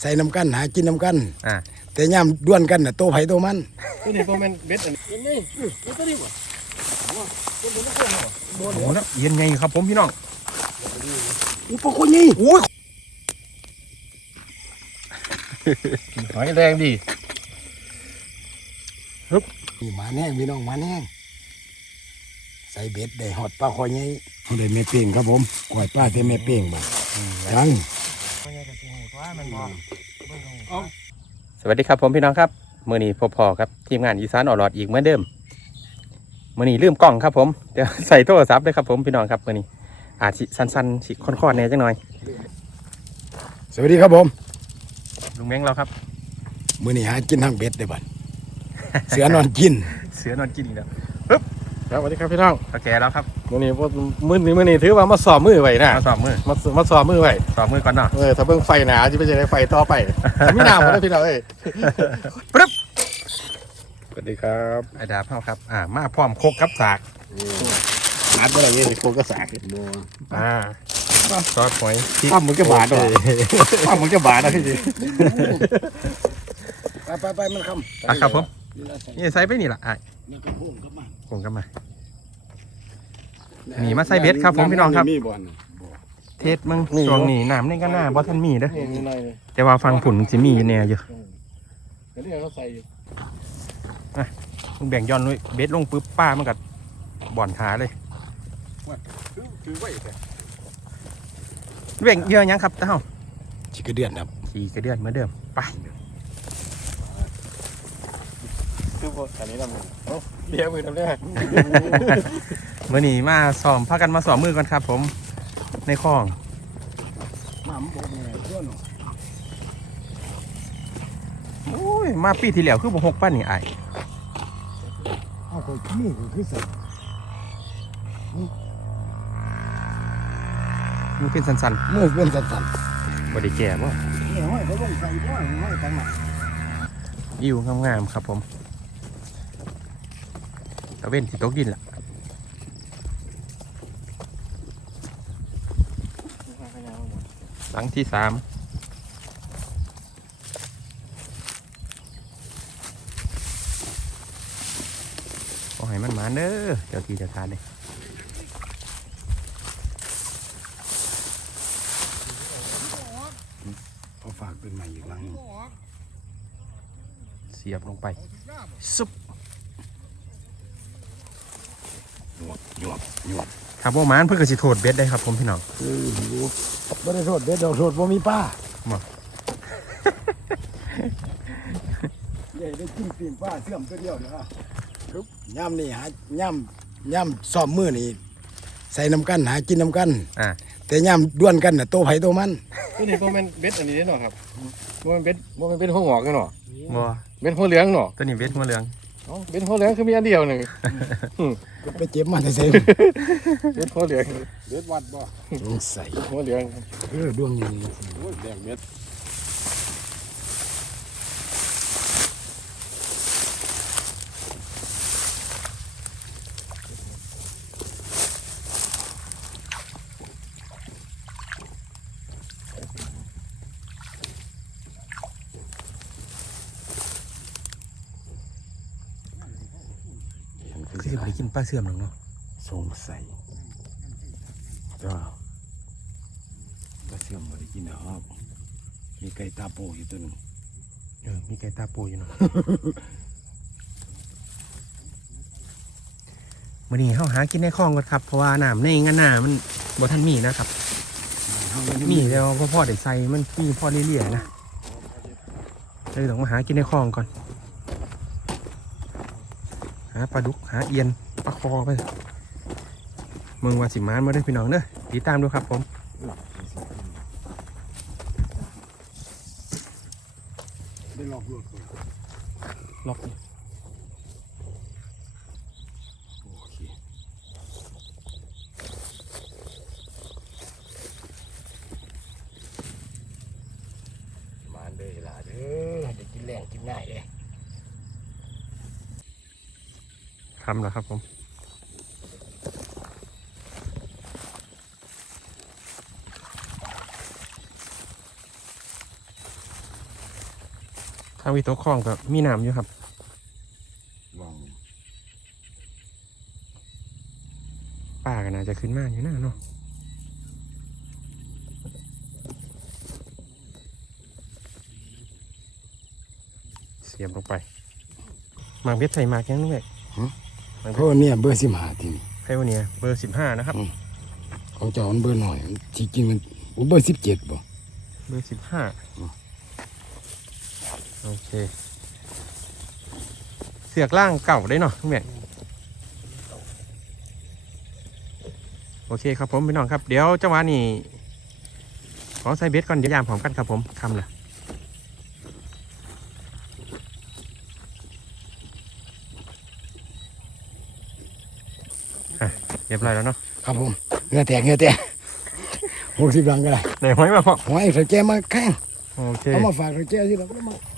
ใส่น้ำกันหากินน้ำกัน อ่าแต่ย่ามด้วนกันน่ะโตไผโตมันตัวนี้พอมันเบ็ดอันนี้ยังไงนี่ตัวนี้บ่โอ้โหแล้วเย็นไงครับผมพี่น้องอุปโคนี่อุ้ยหอยแรงดีนี่หมาแน่งพี่น้องหมาแน่งใส่เบ็ดได้หอดปลาคอยใหญ่เขาได้แม่เป้งครับผมกล้วยปลาแต่แม่เป้งบ่ยัง สวัสดีครับผมพี่น้องครับมื่อนี้พบพอครับทีมงานอีสานออรอดอีกเหมือนเดิมมื่อนี้ลืมกล้องครับผมเดี๋ยวใส่โทรศัพท์เลยครับผมพี่น้องครับมื่อนี้อาจสิสั้นๆสิค่อนๆแหน่จังหน่อย สวัสดีครับผมลุงเม้งเราครับมื้อนี้หากินทางเบ็ดได้บัดเสือนอนกิน เสือนอนกินอีกแล้ว ครับสวัสดีครับพี่น้องโอเคแล้วครับมื้อนี้พวกมื้อนี้มื้อนี้ถือว่ามาสอบมือไว้นะมาสอบมือมามาสอบมือไว้สอบมือก่อนเนาะเออถ้าเบิ่งไฟหนาจะเป็นจะได้ไฟต่อไปไม่น่าหมดแล้วพี่น้องเอ้ยปึ๊บสวัสดีครับไอ้ดาบเข้าครับ อ่า มาพร้อมโคกกับสากนัดบ่ได้ยินโคกระสากบ่อ่าซอสหอยพริกปั้มเหมือนกับบาทดอกปั้มเหมือนกับบาทนะพี่ดิไปไปไปมันคำอะครับผมนี่ใส่ไปนี่ล่ะอะ แล้วก็พุ่งเข้ามาผมก็มานี่มาใส่เบ็ดครับผมพี่น้องครับ มีบ่อนเทศมึงช่วงนี้น้ำในกันหน้าบ่ทันมีเด้อนี่มีหน่อยเลยแต่ว่าฟังผุนสิมีแน่อยู่เดี๋ยวนี้เขาใส่อยู่มึงแบ่งย้อนด้วยเบ็ดลงปุ๊บป้ามันกัดบ่อนขาเลยถือถือไว้แต่แบ่งเยอะยังครับเต้าชิกระเดือนครับขี่กระเดือนเหมือนเดิมไป คือบ่อันนี้นำเอ้าเดี๋ยวมือทำได้เมื่อนี้มาซ้อมพากันมาซ้อมมือกันครับ ผม ในคลองหมาบอกแม่เพื่อนโอ้ยมาปีที่แล้วคือบ่หกป้านนี่ไอายเอาคนนี่คือใส่มันเป็นสันมือเป็นสั่นๆบ่ได้แก่บ่ๆนี่ห้อยเขาลงใส่ห้อยห้อยตั้งหนักวิวงามๆครับผมตะ เว้นที่ตกดินล่ะหลังที่สามขอให้มันหมาเด้อเจ้าที่เจ้าทานเลยเขาฝากเป็นใหม่อีกหลังหนึ่งเสียบลงไปซุป หยวบหยวบหยวบครับว่าหมานเพื่อสิโทษเบ็ดได้ครับผมพี่น้องคืออยู่ไม่ได้โทษเด็ดดอกโทษว่ามีป้าบ่ใหญ่ได้กินปีนป้าเสื่อมตัวเดียวนะครับย่ำนี่หาย่ำย่ำซ้อมมือนี่ใส่น้ำกันหากินน้ำกัน อ่าแต่ย่ำด้วนกันน่ะโตไผโตมันตัวนี้พอมันเบ็ดอันนี้เนาะครับบ่มันเบ็ดบ่มันเป็นหัวงอกเนาะบ่เบ็ดหัวเหลืองเนาะตัวนี้เบ็ดหัวเหลือง เอ้าเบ็ดหัวเหลืองคือมีอันเดียวหนึงไปเจ็บมาแต่ใส่เบ็ดหัวเหลืองเบ็ดวัดบ่ลงใส่หัวเหลืองเออดวงนี้โอ้ยแดงเม็ด คือสิบ่ได้กิน ปลาเสื่อมหรอกเนาะสงสัยก็ก็เสื่อมบ่ได้กินนะครับมีไก่ตาโปอยู่ตัวหนึงเออมีไก่ตาปูอยู่เนาะมื้อนี้เฮาหากินในคลองก่อนครับ เพราะว่าน้ำในงานหน้ามันบ่ทันมีนะครับ มีแล้วพ่อพ่อได้ใส่มันมีพอเลี่ยๆนะเลยต้องมาหากินในคลองก่อน หาปลาดุกหาเอียน ปลาคอไปเมืองวาสิมานมาได้อพี่น้องเด้อติดตามดูครับผมได้ลอกลวดก่อนล็อกโอเคมาเลยล่ะเด้อได้กินแรงกินง่ายเลยทำแล้วครับผมาง วิตะคลองก็มีน้ำอยู่ครับป่าก็น่าจะขึ้นมาอยู่นะเนาะเสียบลงไปหมากเบ็ดใส่หมากยังด้วยเพราะว่าเนี่ยเบอร์สิบห้าที่นี่ไพโอเนียเบอร์สิบห้านะครับของจ้ามันเบอร์หน่อยที่จริงมันโอ้เบอร์สิบเจ็ดบ่เบอร์สิบห้า โอเค เสือกล่างเก่าได้เนาะทุกแม่โอเคครับผมพี่น้องครับเดี๋ยวเจ้าหวานี่ขอใส่เบ็ดก่อนเดี๋ยวยามพร้อมกันครับผมคำละอะเรียบร้อยแล้วเนาะครับผมเหงื่อแตกเหงื่อแตกหกสิบลังก็ได้ไหนห้อยมาพ่อหอยใส่แจมาแข้งโอเคเอามาฝากใส่แจที่เราก็มาเ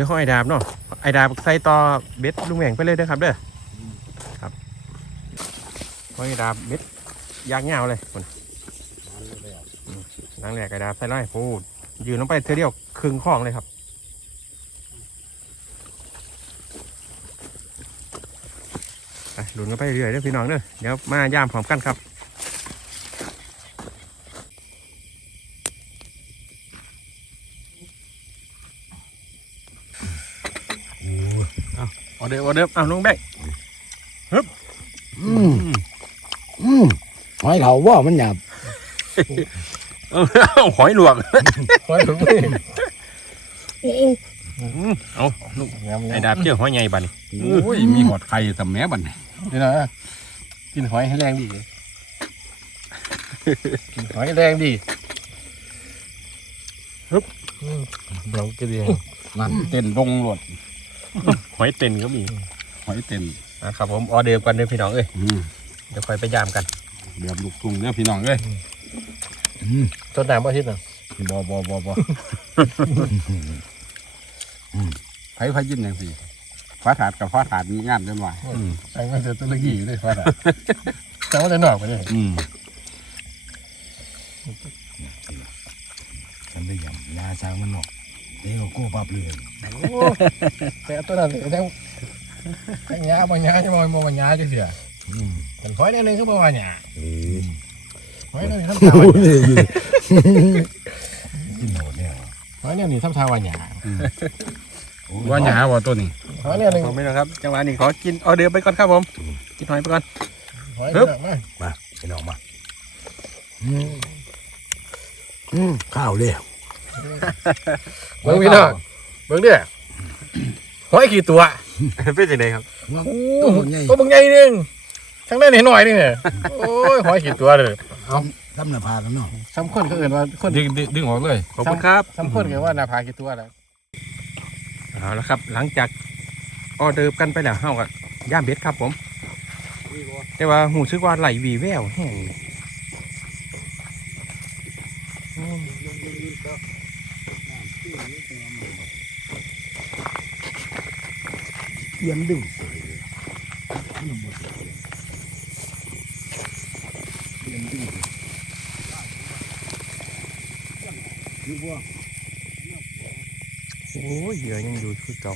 ดี๋ยวห้อยดาบเนาะไอ้ดาบใส่ต่อเบ็ดลุงแหว่งไปเลยเด้อครับเด้อครับห้อยดาบเบ็ดยางเงาเลยคนหลังแหลกไอ้ดาบใส่ไล่พูดยืนลงไปเธอเดียวครึ่งข้องเลยครับไปหลุนกันไปเรื่อยๆเด้อพี่น้องเด้อเดี๋ยวมาย่ามพร้อมกันครับ ออ เดอร์ออเดอร์เอาลุงแบงอืมอืมหอยเขาว่ามันหยาบเอาหอยหลวกคอยถึงเลยเอาไอ้ดาบเจ้าหอยใหญ่บัดนโอ้ยมีหอดไข่แต่แม่บัดนี่นี่นะกินหอยให้แรงดีกินหอยให้แรงดีฮึบเราจะเรียงนั่นเต้นลงหลด หอยเต็นก็มีหอยเต้นนะครับผมออเดอร์กันเด้อพี่น้องเอ้ยอืมเดี๋ยวคอยไปยามกันแบบลูกทุ่งเนี่ยพี่น้องเอ้ยต้นน้ำอาทิตย์น่ะบ่บ่บ่บ่ไผพายิ้มอย่างสิฟ้าถาดกับฟ้าถาดมีงานเดินไหวไอ้มันจะต้นละกี่อยู่ด้วยฟ้าด่าแต่ว่าจะนอกไปเลยอืมฉันได้ยำยาช้างมันหนอก เดี๋ยวกูปับเลยแต่ต้นนั้นแต่แต่หญ้าบางหญ้าจะมองมองหญ้าจังเสียอืมเป็นหอยนั่นเองคือบ่ว่าหญ้าเออหอยนั่นนี่ทำโอ้ทาว่าโหนี่กินโหดเนี่ยหอยนั่นนี่ทำทาว่าหญ้าโอ้ยว่าหยาว่าตัวนี้หอยนั่นนี่ผมไม่นะครับจังหวะนี้ขอกินออเดอร์ไปก่อนครับผมกินหอยไปก่อนหอยนั่นน่ะมามาไปนออกมาอืมอืมข้าวเลย เบิ่งพี่น้องเบิ่งเด้อหอยกี่ตัว เป็นยังไงครับว่าโอ้ตัวมันใหญ่ตัวบางใหญ่นึงทั้งนั้นเห็นหน่อยนึงเนี่ยโอ้ยหอยกี่ตัวเลยทำหน้าผากกันเนาะสำคนก็เอื่นว่าคนดึงดึงดึงออกเลยขอบคุณครับสำคนก็ว่าหนาพากี่ตัวแล้วเอาละครับ หลังจากออเดอร์กันไปแล้วเฮาก็ย่ามเบ็ดครับผม แต่ว่าหูซึกว่าไหลวีแววแห้ง เอียนดึงเอียนดึงคือว่าโอ้ยเหยื่อยังอยู่คือเก่า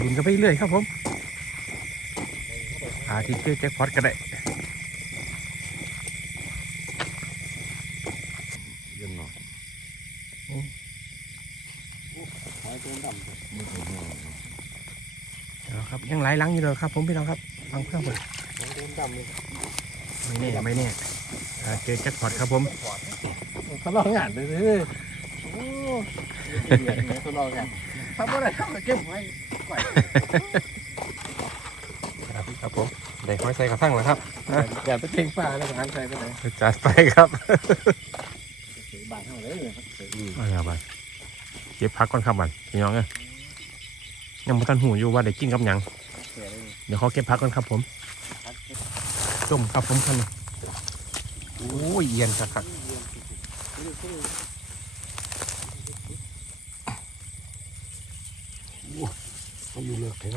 ลุนกันไปเรื่อยครับผมอาทิตย์เจอแจ็คพอตก็ได้ เย็นหน่อย เอาครับ ยังหลายหลังอยู่เลยครับ ผมพี่น้องครับฟังเพื่อนผมไม่แน่ไม่แน่อ่าเจอแจ็คพอตครับผมทดลองงานเลยเด้อโอ้ยทดลองงานทำอะไรทำก็เก็บไว้ครับครับผมได้ห้อยใส่กระทั่งแล้วครับอย่าไปทิ้งปลาแล้วงานใส่ไปไหนจัดไปครับบานเท่าไหร่เลยครับเอาอย่าไปเก็บพักก่อนครับบันพี่น้องเอ้ยยังไม่ทันหูอยู่ว่าได้กินกับหยังเดี๋ยวขอเก็บพักก่อนครับผมต้มครับผมท่านนี้โอ้ยเย็นครับเขาอยู่เลือกเถอะ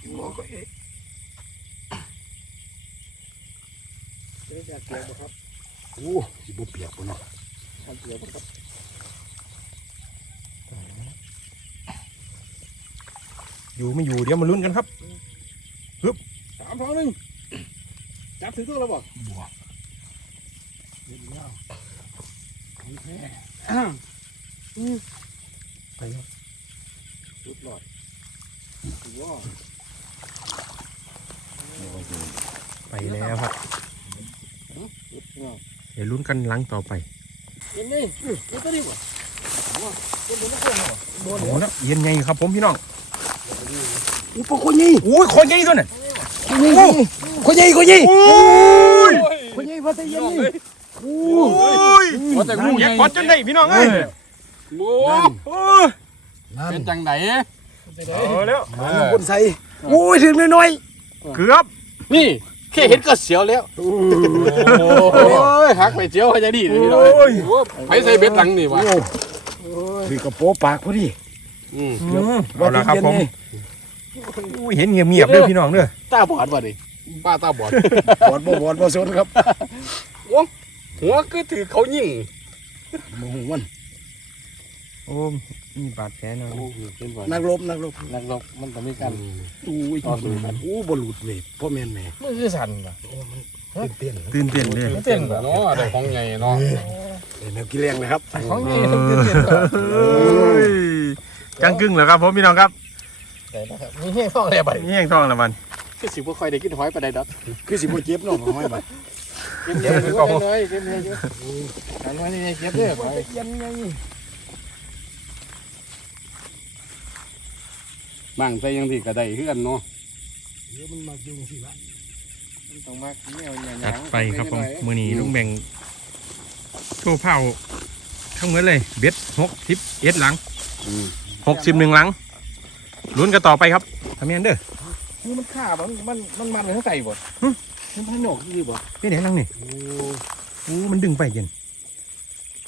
เดี๋ยวจะเกี่ยวบ่ครับโอ้ยบ่เปียกปะเนาะทำเสียบ่ครับอยู่ไม่อยู่เดี๋ยวมาลุ้นกันครับ สามสองหนึ่งจับถือตัวแล้วบ่บัวเดี๋ยวเดี๋ยวของแท้ไปแล้วสุดหลอดว้าวไปแล้วครับสุดว้าวเดี๋ยวลุ้นกันหลังต่อไปเย็นนี่เย็นตัวนี้บ่ว้าวคนดูนักเรียนเหรอโอ้โหแล้วเย็นไงครับผมพี่น้อง อุปโคนยี่อุ้ยคนใหญ่ตัวนั้นคนยี่คนยี่คนยี่โอ้ยคนยี่พัทยานี่โอ้โอ้ยว่าแต่งูอยากกอดจนได้พี่น้องเอ้ยโอ้โอ้ยนั่นเป็นจังไดเอาแล้วมาน้ำคนใส่โอ้ยถึงน้อยเกือบนี่แค่เห็นก็เสียวแล้วๆโอ้โอ้ยหักไปเจียวให้ใจดีเลยพี่น้องโอ้ยไผใส่เบ็ดหลังนี่วะคือกระโปรงปากพอดีอืมเอาละครับผม อุ้ยเห็นเงียบๆเด้อพี่น้องเด้อตาบอดวะดิป้าตาบอดบอดบ่บอดบ่สนครับหัวก็ถือเขายิงโมโหมันโอ้มีบาดแผลหน่อยโอ้โหเป็นบ่นักรบนักรบนักรบมันก็มีการอู้ยต่อสู้กันอู้บ่หลุดเว้ยพ่อแม่นแม่มันคือสั่นว่ะเต้นตื่นเต้นเลยมันเต้นบ่เนาะได้ของใหญ่เนาะๆเต้นแนวกิเลงนะครับของใหญ่มันเต้นเต้นบ่เอ้ยจังกึ่งเหรอครับผมพี่น้องครับ ได้นะครับมีแห้งท้องได้บ่นี่แห้งทองละมันคือสิบ่ค่อยได้กินหอยปานใดดอกคือสิบ่เจ็บน้องของห้อยบัดเก็บเก็บไว้เลยเก็บให้เยอะอันนี้เก็บเด้อไปยันไงมั่งใส่ยังที่ก็ได้คือกันเนาะเดี๋ยวมันมาอยู่สิละต้องมาแนวหยังจัดไปครับผมมือนี้ลุงแบ่งโชว์เผาทั้งหมดเลยเบ็ดหกสิบเอ็ดหลังอืมหกสิบหนึ่งหลัง ลุ้นกันต่อไปครับทำยังเด้อนี่มันฆ่าบ่มันมันมันไปทั้งใส่บ่มันพันหนกคือบ่นี่ไหนหลังนี่โอ้มันดึงไปเย็น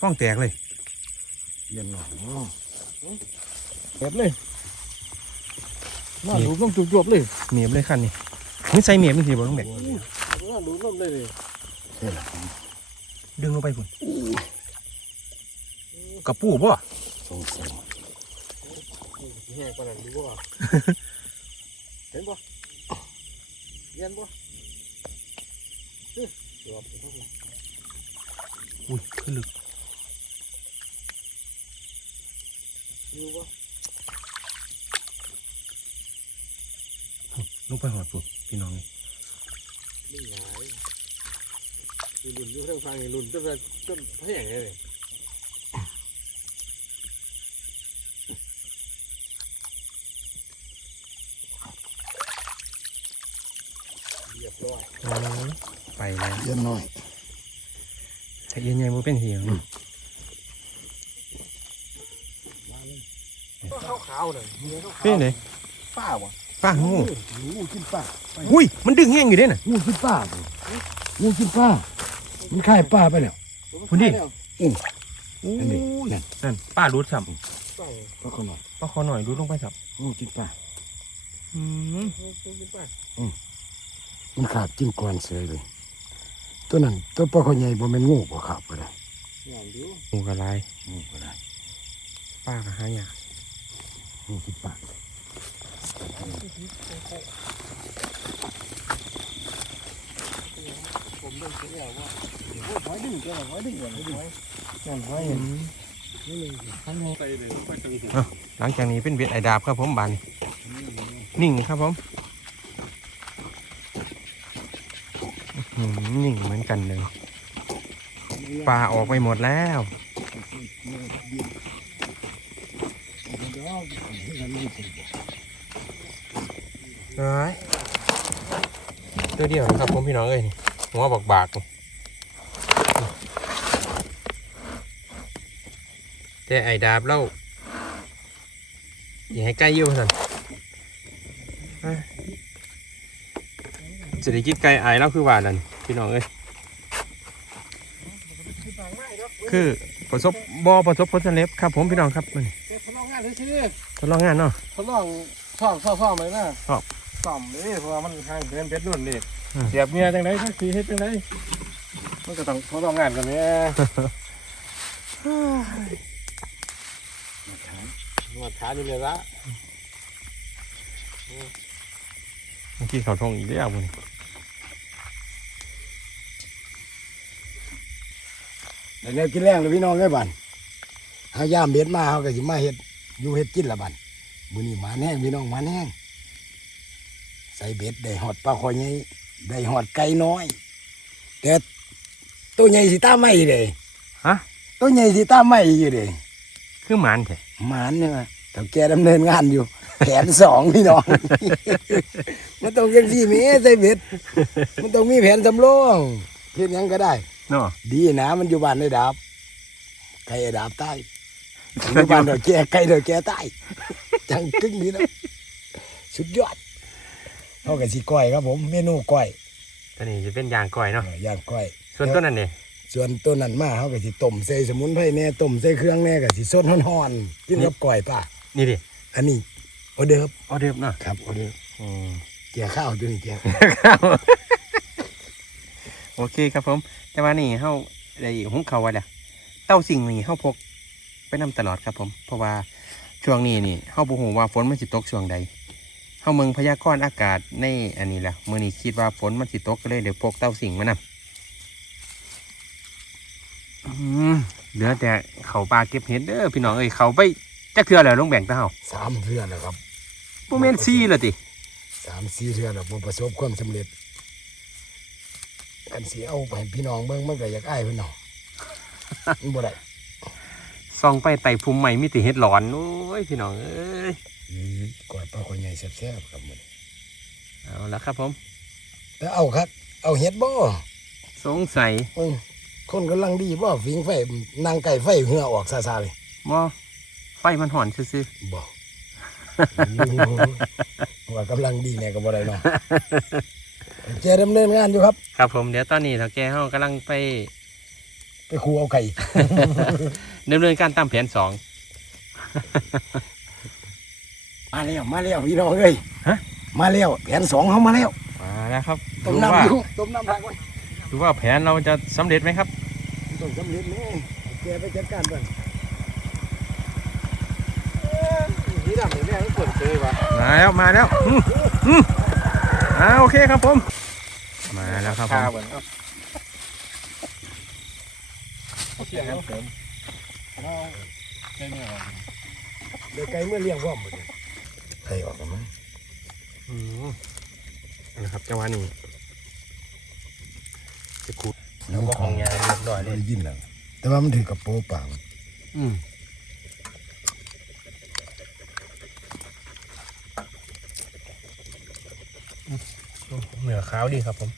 ท้องแตกเลยยันหน่อยเก็บเลยน่าดูต้องจุบๆเลยเมียบเลยขั้นนี่นี่ใส่เมียบนี่สิบ่ลุงแบ่งน่าดูน้ำเลยดึงลงไปคุณกระปูบ่สงสัย แห้งปานนั้นดูบ่เห็นบ่เย็นบ่เฮ้ยจบอุ้ยขึ้นลึกดูบ่ลงไปหอดปุ่นพี่น้องนี่นี่หงายมีรุ่นอยู่ทางฟังนี่รุ่นจนแบบจนแห้งเลย เรียบร้อย โอ้ยไปแล้วยันหน่อยใส่เย็นใหญ่บ่เป็นเหียงขาวๆเลยเนื้อขาวเป็นไงๆป้าบ่ป้างู งูกินป้าอุ้ย มันดึงแห้งอยู่เด้น่ะ งูกินป้างูกินป้ามันคายป้าไปแล้วคุณดิอู้โอ้ยอันนี้นั่นนั่นป้ารูดซ้ป้าก็ขนมำป้าขอหน่อยรูดลงไปซ้งูกินป้าำอืมป้า มันขาดกินก่อนเสยเลย ตัวนั้นตัวปลาคอใหญ่บ่แม่นงูบ่ขาบก็ได้อย่างเดียวงูกระไรงูก็ได้ป้าก็หายากงูกินป้าผมเริ่มคิดแล้วว่าโอ้ยหอยดึงแกหอยดึงก่อนหอยดึงนั่นหอยอืมใส่เลยค่อยจังหัวหลังจากนี้เป็นเบ็ดไอดาบครับผมบานนิ่งครับผมอื้อหือ นิ่งเหมือนกันเลยปลาออกไปหมดแล้วเอ้ยตัวเดียวนะครับผมพี่น้องเอ้ยหัวบักบากๆแต่ไอดาบเล่าอย่าให้ใกล้เยี่ยวสันจะได้กินไก่ไอายแล้วคือว่านั่น พี่น้องเอ้ยคือประสบบอประสบผลสำเร็จครับ ผมพี่น้องครับมันแกทดลองงานซื่อทดลองงานเนาะๆทดลองซ่อมซ่อมซ่อมเลยนะครับซ่อมเลยเพราะว่ามันห่างเดินเพชรรุ่นนี่อืมเสียบเมียจังไดสักทีเฮ็ดจังไดมันก็ต้องทดลองงานกันแหม่นวดขาอยู่เลยละเมื่อกี้เขาทงอีกแล้วมึง แต่แนวกินแรงเลยพี่น้องไอ้บันหายามเบ็ดมาเขาก็สิมาเฮ็ดอยู่เฮ็ดกินละบันมื้อนี้หมาแห้งพี่น้องหมาแห้งใส่เบ็ดได้หอดปลาคอยใหญ่ได้หอดไก่น้อย แต่ตัวใหญ่สิตามไม่เลยฮะตัวใหญ่สิตามไม่อยู่เลยคือหมันแท้หมานเนี่ยนะแต่แกดำเนินงานอยู่ แผนสองพี่น้อง มันต้องยังสี่เมตรใส่เบ็ด มันต้องมีแผนสำรองเฮ็ดหยังก็ได้ เนาะดีนะมันอยู่บ้านในดาบไก่ไอ้ดาบใต้อยู่บ้านเดี๋ยวแกไก่เดี๋ยวแกใต้จังกึ่งนี้นะสุดยอดเขากับสีก้อยครับผมเมนูก้อยตัวนี้จะเป็นยางก้อยเนาะเออย่างก้อยส่วนต้นนั้นเนี่ยส่วนตัวนั้นมาเขากับสีต้มใส่สมุนไพรแน่ต้มใส่เครื่องแน่กับสีสดฮ้อนๆกินกับก้อยป่ะนี่ดิอันนี้ออเดิร์ฟออเดิร์ฟเนาะครับออเดิร์ฟอืม เกี่ยข้าวด้วยนี่เกี่ยโอเคครับผม แต่ว่านี่เฮาได้หุงข้าวไว้แล้วเต้าสิ่งนี้เฮาพกไปนํตลอดครับผม เพราะว่าช่วงนี้นี่เฮาบ่ฮู้ว่าฝนมันสิตกช่วงใดเฮาเมืองพยากรณ์อากาศในอันนี้แหละมื้อนี้คิดว่าฝนมันสิตกก็เลยเดี๋ยวพกเต้าสิ่งมานำอืมเหลือแต่เขาปลาเก็บเห็ดเด้อพี่น้องเอ้ยเขาไปจักเทื่อแล้วลงแบ่งตาเฮาสามเทื่อแล้วครับบ่แม่นซี่ละติสามสี่เทื่อแล้วผมประสบความสำเร็จ กันสีเอาไปให้พี่น้องเบิ่งมันก็อยากอ้ายเพิ่นเนาะมันบ่ได้ส่องไปไต่ภูมิใหม่มีแต่เห็ดหลอนโอ้ยพี่น้องเอ้ยอืมก้อยปลาคอยใหญ่แซ่บๆครับมื้อนี้เอาละครับผมแต่เอาครับ เอาเฮ็ดบ่สงสัยเบิ่งคนกำลังดีบ่ฟิงไฟนางไก่ไฟเหงื่อออกซาๆเลยว่าไฟมันห่อนซื่อบ่ว่ากำลังดีเนี่ยก็บ่ได้เนาะ แกดำเนินงานอยู่ครับๆครับผมเดี๋ยวตอนนี้เถ้าแกเฮากำลังไปไปคูเอาไก่ดำเนินการตามแผนสอง มาแล้วมาแล้วพี่น้องเอ้ยฮะ มาแล้วแผนสองเขามาแล้วมาแล้วครับต้มดูน้ำว่าอยู่ต้มน้ำผักไว้ดูว่าแผนเราจะสำเร็จไหมครับ ต้องสำเร็จนี่แกไปจัดการก่อนนี่ดำเลยแม่ก็กดเคยว่ะมาแล้วมาแล้วอืมอืม อ่าโอเคครับผม มาแล้วครับผข้ามวเหมือนเสียงเสริมเดี๋ยวไก่เมื่อเลี้ยงพร้อมหมดเลยไก่ออกกันมั้งอืมนะครับจังหวะนี้จะขูดแล้วก็ของยาเรียบร้อยเลได้ยยินแล้วแต่ว่ามันถือกับโป๊ปากอืม เหนือขาวดีครับผม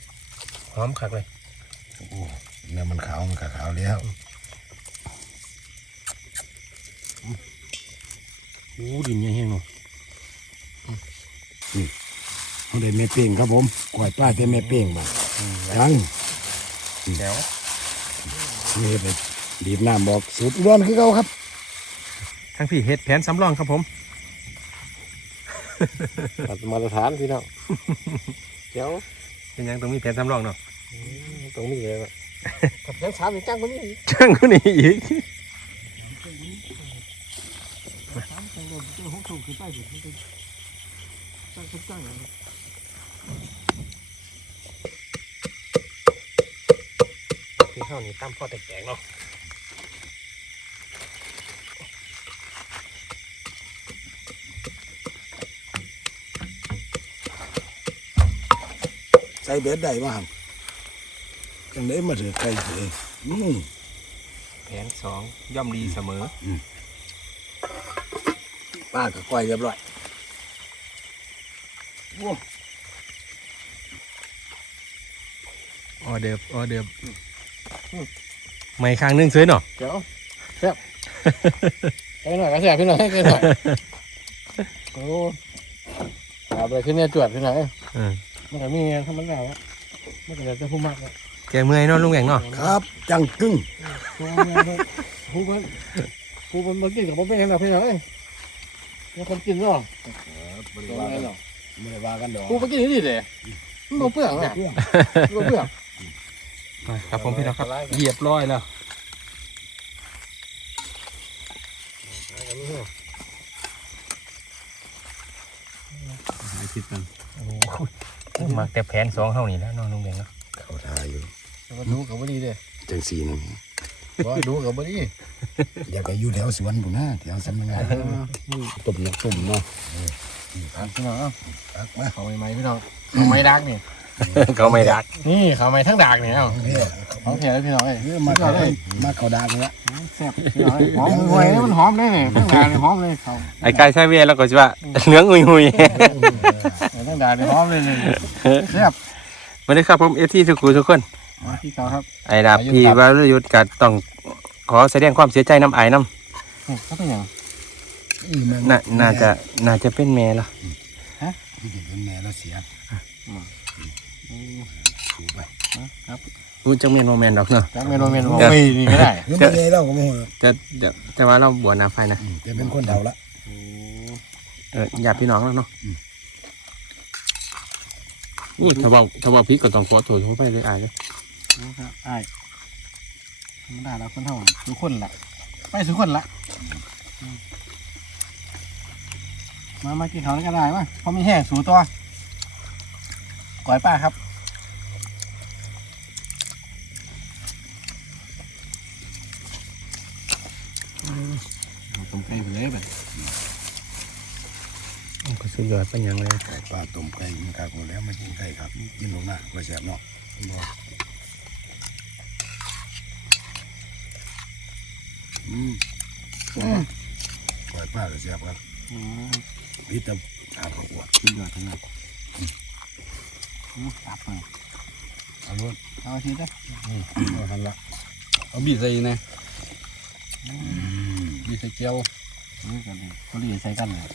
หอมคักเลยโอ้เนี่ยมันขาวมันก็ขาวแล้วโอ้ดินยังแห้งเนาะเขาได้แม่เป้งครับผมกล้วยป้าแต่แม่เป้งบ่จังเดี๋ยวนี่เฮ็ดให้ดีดน้ำบอกสูตรอุดรคือเขาครับทั้งพี่เฮ็ดแผนสำรองครับผม มาตรฐานพี่น้องเดี๋ยวเป็นหยังต้องมีแผนสำรองเนาะตรงนี้เลยว่ะกับแค่สามอีกจ้างคนนี้ช่างคนนี้อีกที่ข้าวนี่ตั้มพ่อแต่แกงเนาะ ใส่เบ็ดได้บ้างจังได้มาถือไก่เถอะอืมแผนสองย่อมดีเสมอป้าก็ก้อยเรียบร้อยโอ้ออเดิบออเดิบไม่ข้างนึงซื้อเนาะเดี๋ยวแซ่บไปหน่อยก็แซ่บพี่หน่อยให้หน่อยโอ้เอาไปขึ้นเนี่ยจวดพี่หน่อยอืม มันก็มีไงทำมันแล้วอะมันก็จะพูดมากเลยแกเมื่อยเนาะลุงแหวงเนาะครับ จังกึ้งผู้มันผู้มันมันกินกับผมไม่เห็นหรอกพี่หน่อยมีคนกินเนาะไม่ตรงได้ว่าไหนกันเนาะไม่ได้ว่ากันดอกผู้มันกินนี่เลยมันบ่เปลือกอะเพื่อนบ่เปลือกครับผมพี่น้องครับเหยียบร้อยแล้วนี้เหรอหายคิดกันโอ้ มาแต่แผนสองเท่านี้แล้วเน้องลุงแดงเนาะเขาทาอยู่แต่ว่าดูกับบ่ดีเด้จังสีนี่ว่าดูกับบ่ดีอยากไปอยู่แถวสวนปุ่นนะแถวสำนักงานตุ่มเนาะตุ่มเนาะอะพี่น้องเอ้าปักมาเขาใหม่ๆพี่น้องเขาใหม่ดักนี่ เขาไม่รัก นี่เขาใหม่ทั้งดักนี่เอ้าเฮ้ยของแท้เลยพี่น้องเอ้ยเออมาเขามาเขาดางละแซ่บพี่น้องเอ้ยหอมห่วยๆมันหอมเลยนี่ทั้งดักนี่หอมเลยเขาไอ้กายใช้เวียแล้วก็จะว่าเหลืองอุยหุยทั้งดักนี่หอมเลยนี่แซ่บมาเลยครับผมเอทีทุกคนทุกคนมาที่เขาครับไอ้ดาบพี่วรยุทธ์ก็ต้องขอแสดงความเสียใจน้ำไอ้น้นี่เขาเป็นหยังอืมแม่ำน่าน่าจะน่าจะเป็นแม่ละที่จะเป็นแม่แล้วเสียถูกไป ครับรู้จักเมียนโมเมนดอกเนาะ จักเมนูเมนูโอ้ยนี่ไม่ได้เรื่องไม่ได้เล่าก็ไม่หัวจะจะแต่ว่าเราบวชนาไฟนะอืมแต่เป็นคนเดาละเออญาติพี่น้องแล้วเนาะอู้ถ้าว่าถ้าว่าพี่ก็ต้องขอโทษเขาไปเลยอายเลยครับไอ้ายธรรมดาแล้วคนเท่าทุกคนละไปทุกคนละมามากินเขาวด้วยกันได้มั้ยเพราะมีแห้งสูตัว ก่อยป้าครับต้มไก่ไปเลยแบบก็สุดยอดเป็นอย่างเลยไก่ปลาต้มไก่กินกากหมดแล้วมากินไก่ครับกินลงหน้าก็แซ่บเนาะบ่อืมไก่ปลาก็แซ่บครับพิษตะหาข้าวอวดขึ้นยอดทั้งนั้น ตับเลยเอารถเอาทีเด้อเอาหันละเอาบีใส่นะบีใส่เจียวนี่กันเลยเขาเรีใส่กันเลย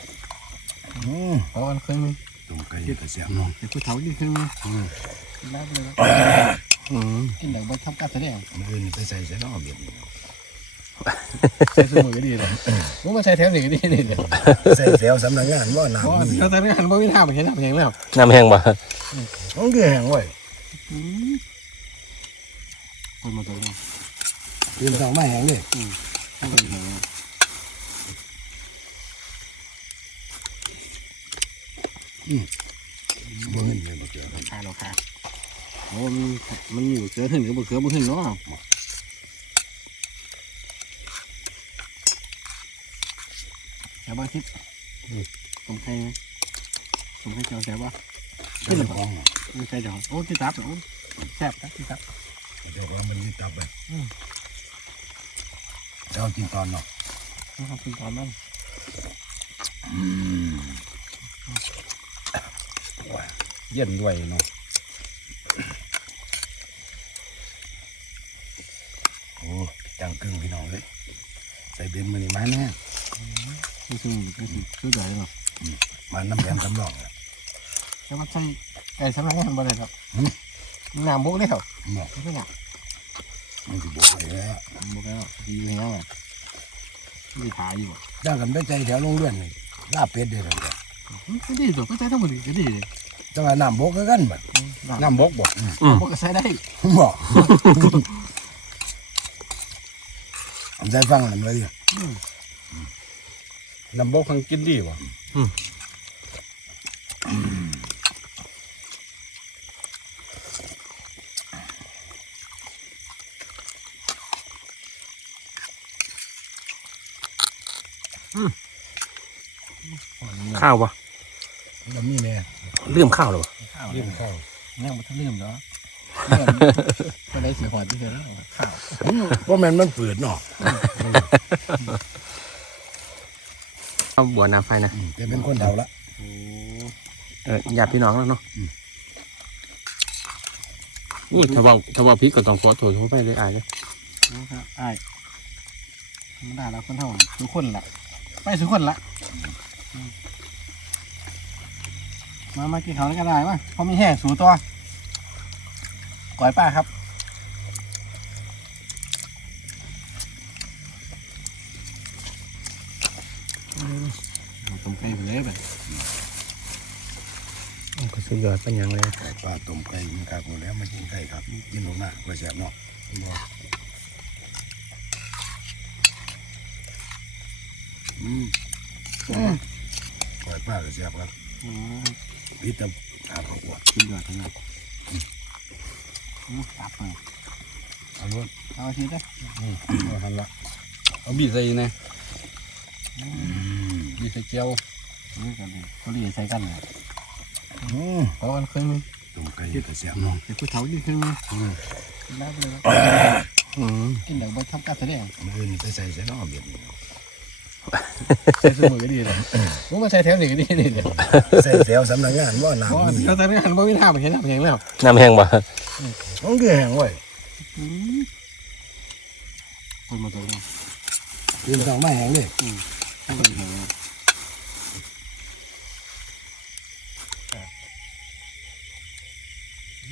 อืมเพราะมันเคยมีต้มไก่ก็แซ่บเนาะแต่ผู้เฒ่าดีขึ้นมีน้ำเลยอืมกินเดี๋ยวไปทำการแสดงมืออื่นไปใส่ใส่เนาะเบ็ด ใส่สมุนก็ดีเลยมันมาใส่แถวนี้ก็ดีเลยเนี่ยใส่แถวสำนักงานว่าน้ำเพราะมีเขาแต่งานบ่มีท่าไปเห็นท่าไปเห็นแล้วน้ำแห้งบ่มันคือแห้งไว้คนมาตัวนี้เตรียมสองไม้แห้งเลยไม่เป็นไรบ่เห็นเลยบ่เจอกันขาเราขาโอ้มันมันอยู่เสือถึงกับเสือบ่ถึงเนาะ แซ่บบ้างทิพย์ผมใครผมใครเจ้าแซ่บบ้างเจ้าของไม่ใช่เจ้าโอ้ที่ตับโอ้แซ่บนะที่ตับเจ้าของมันยึดตับไปเจ้ากินตอนเนาะนะครับคุณตอนนั้นเย็นด้วยเนาะโอ้จังกึ่งพี่น้องเลยใส่เบ็ดมือนี่มาแน่ คือคือคือคือใหญ่เนาะมาน้ำแดงสำรองแต่ว่าใช่ไก่สำนักงานบ่ได้ครับน้ำบุกแล้วบอกไม่ใช่หนักมันสิบอกไปแล้วบุกแล้วดีอย่างเงี้ยมีขายอยู่จ้างกันไปใจแถวโรงเรียนนี่ลาบเป็ดเด้เลยก็ดีตัวก็ใช้ทั้งหมดก็ดีเลยแต่ว่าน้ำบกก็กันบัดน้ำบกบ่ำบุกก็ใช้ได้บอกผมใจฟังมันไว้ดิ น้ำบกทังกินดีบ่ข้าวบ่แล้วมีแม่ลืมข้าวหรอบ่ข้าวลืมข้าวเนี่ยมันทั้งลืมเนาะก็ได้สีหอดที่เธอแล้วข้าวเพราะมันมันฝืดเนาะ เราบวชนาไฟนะอืมแต่เป็นคนเดาละเออญาติพี่น้องแล้วเนาะอู้ถ้าว่าถ้าว่าพี่ก็ต้องขอโทษเขาไปเลยอายเลยนะครับไอ้ธรรมดาแล้วคนเท่าทุกคนละไปทุกคนละมามากินเขาวด้วยกันได้มั้ยเพราะมีแห้งสูตัวก่อยป้าครับ ต้มไก่ไปเลยแบบก็สุดยอดเป็นอย่างเลยไก่ปลาต้มไก่กินกากหมดแล้วมากินไก่ครับกินลงหน้าก็แซ่บเนาะบอกอืมมปล่อยป้าก็เสียบครับพิษจะหาเขาอวดกินยอดทั้งนั้นตับมาเอาลวดเอาทีได้เอาหันละเอาบีใส่นะ บีใส่เจียวนี่กันเลยเขาเรียกใส่กันเลยอืมเพราะมันเคยมีต้มไก่ก็เสียบเนาะไอ้ผู้เฒ่ายิ่งขึ้นมากินได้เลยกินเดี๋ยวไปทำการแสดงมืออื่นไปใส่ใส่เนาะเบ็ดนี่เนาะใส่สมุนก็ดีเลยมึงมาใส่แถวนี้ก็ดีนี่เลยใส่แถวสำนักงานว่าเพราะน้ำมีเราตอนนี้หันมาไม่ท่าไปเห็นหน้าเห็นแล้วน้ำแห้งบ่มันคือแห้งไว้คนมาตัวนี้ยืนต้องไม่แห้งเลย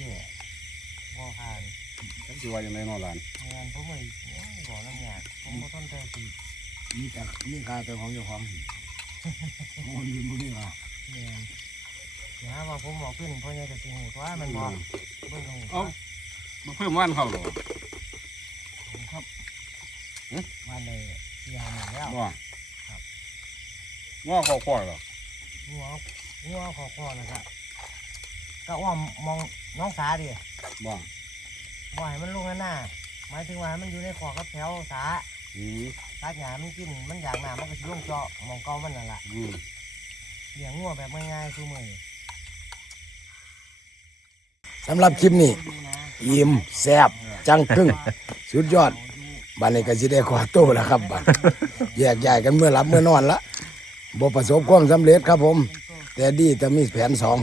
แย่บ่ผ่านฉันสิว่ายังไงนอนหลานงานผมไม่บอกน้ำยาผมก็ต้นใจสีมีแต่มีคาแต่ของเจ้าของโอ้ลืมบ่นี่ว่าแม่อย่าว่าผมบอกขึ้นเพราะยังจะสิงเพรามันบอกเบิ่งตรงนี้เอา มาเพิ่มว่านเขาหรอครับวันเลยยามแล้วว่าว่าเขาค่อยหรองัวงัวขอคอแล้วก็ ก็อ้อมมองน้องสาดิว่าบ่ให้มันลงหน้าหมายถึงว่ามันอยู่ในขอกับแถวสาอืมตัดหญ้ามันกินมันอยากน้ำมันก็สิลงเจาะมองเก่ามันนั่นล่ะอืมเลี้ยงงัวแบบง่ายๆคือมือสำหรับคลิปนี้ดูนะอิ่มแซ่บจังกึ้งสุดยอดบัดนี้ก็สิได้ขอโตแล้วครับบัดแยกย้ายกันเมื่อหลับเมื่อนอนละบ่ประสบความสำเร็จครับผม แต่ดีแต่มีแผนสอง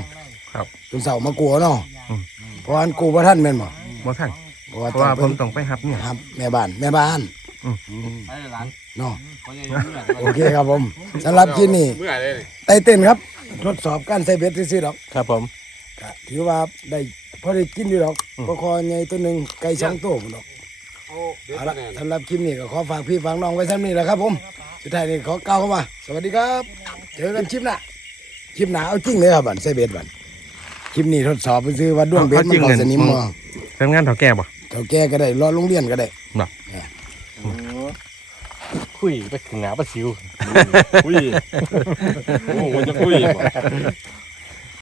ครับคุณเสามากัวเนาะอืม เพราะอันกูบ่ท่านแม่นบ่บ่ทันเพราะว่าเพราะว่าผต้อมงต้องไปหับเนี่ยไปครับแม่บ้านแม่บ้านไปหลานเนาะเขาใหญ่เมื่อโอเคครับผมสำหรับคลิปนี้เมื่อเลย ไตเต้นครับทดสอบการใส่เบ็ดซื่อๆดอกครับผม ก็ถือว่าได้พอได้กินอยู่ดอกอืมปลาคอใหญ่ตัวหนึ่งไก่สองตัวพุ่นดอก เอาเด็ดเอาคะละแนนสำหรับคลิปนี้ก็ขอฝากพี่ฝากน้องไว้ซ้ำนี้แหละครับผม สุดท้ายนี้ขอกล่าวเข้ามา สวัสดีครับ เจอกันคลิปหน้า คลิปหน้าเอาจริงเลยครับบันใส่เบ็ดบัน คลิปนี้ทดสอบไปซื้อว่าด้วงเบ็ดมันเข้าสนิมบ่ทำงานเถาแก่บ่เท่าแก่ก็ได้รอโรงเรียนก็ได้ คุยไปถึงหนาปลาซิวคุยโอ้โหจะคุยบ่